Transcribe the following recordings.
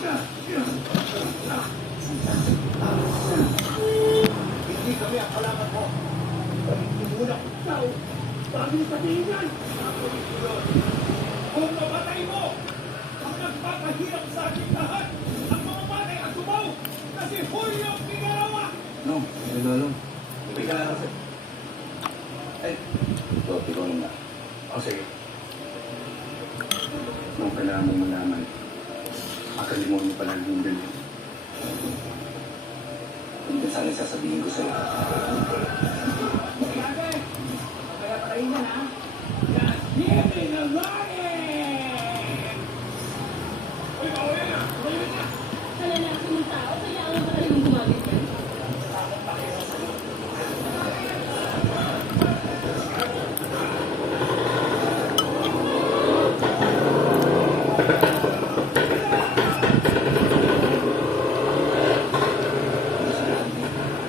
Hindi kami ang kalaban mo. Hindi muna ikaw. Bagay sabihin yan. Kung mamatay mo, ang nagpapahirap sa ating lahat, ang mamamatay at tumaw, kasi Julio Figueroa! No, Lolo. Hindi ka lang kasi. Ay, ito, ikaw na. O, sige. Nung kailangan mong malaman, makalimon mo pala yung din. Hindi sana sasabihin ko sa'yo. Bagay! Kaya patayin yan, ha? Yan! Give me the lion! Uy, bawal na! Bawal na! Sa lalaki ng tao, kailangan ba kayong gumamit yan?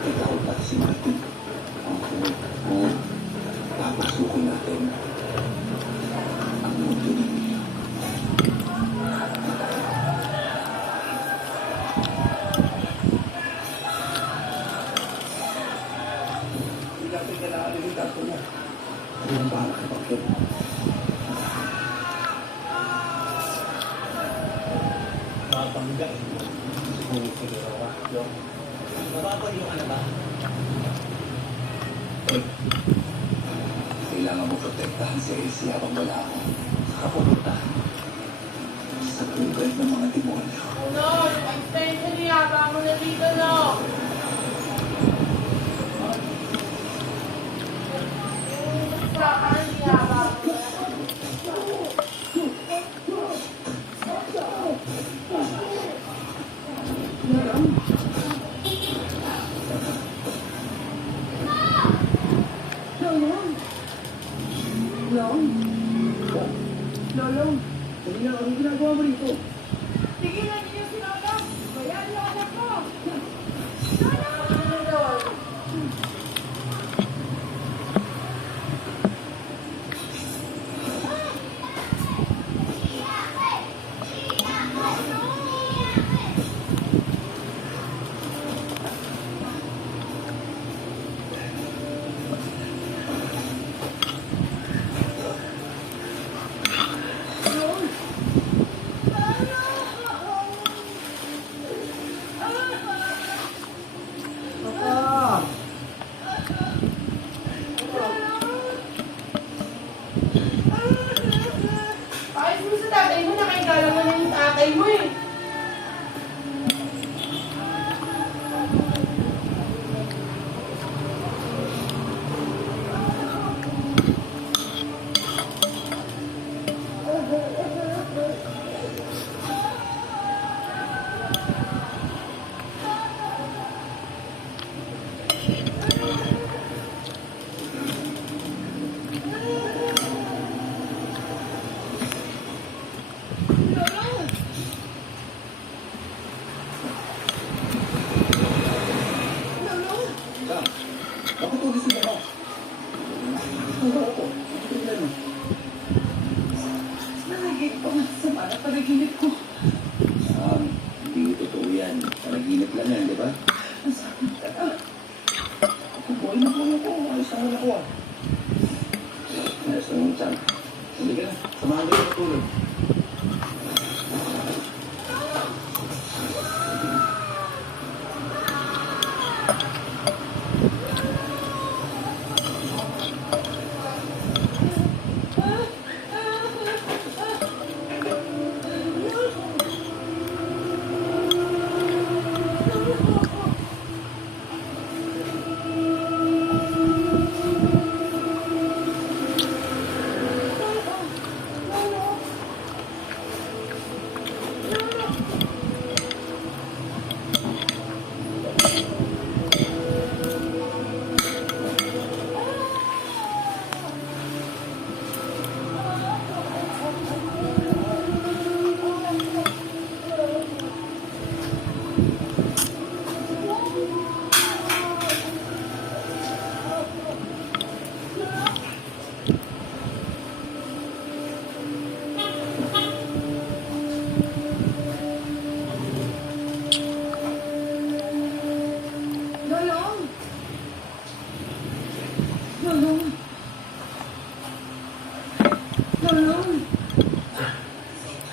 Ikaw at si Martin. Ang papasukin natin ang mundo ninyo. Hindi natin kailangan nilitar ko na. Ano ang bahala kay Bakit? Mapanggain mo. Siguro Figueroa. Mapapaliw ka na ba? Kailangan mo protektahan si AC habang wala ako. Kapupunta sa lugar ng mga demonyo. No, yung extension niya, baka mo na dito, no? Saan niya, baka mo na. Lolong, anong ginagawa mo rito? Tigilan niyo si Lolo! Bayan yung anak ko! Lolo! Ayos mo sa tatay mo, nakikala mo na yung tatay mo eh.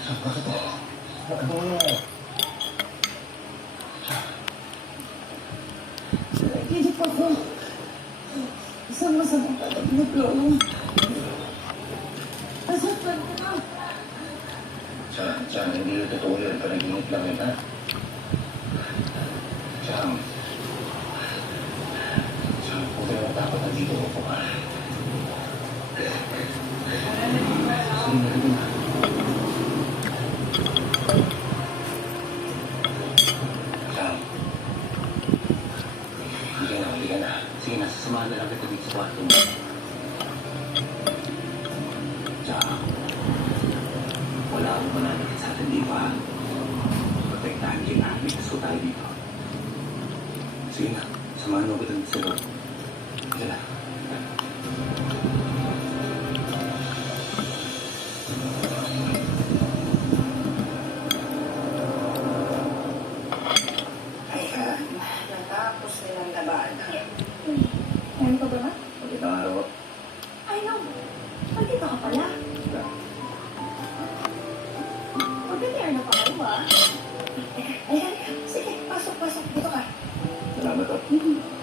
Bakit eh? Hindi pa ko. Isang masamang panaginip, Lolo. Nasaktan ko na. Chang, hindi yung totoo yun. Panaginip lang yun, ha? Chang, kung kayo dapat nandito ko pa. Sige na. Chang, hindi ka na. Sige na, sasamahan na lang kita dito sa kwarto mo. Chang, wala akong mananakit sa atin, di ba? Protektahan kita. May kaso tayo dito. Sige na, samahan mo kita dito sa loob. Sige na. Ayan, natapos nilang labanan. Ngayon ka ba ba? Magandang araw. Ay, no. Magkita ka pala. Mag-dinner na pa kayo, ah. Teka, ayan. Sige, pasok. Dito ka. Salamat, oh. Mhm.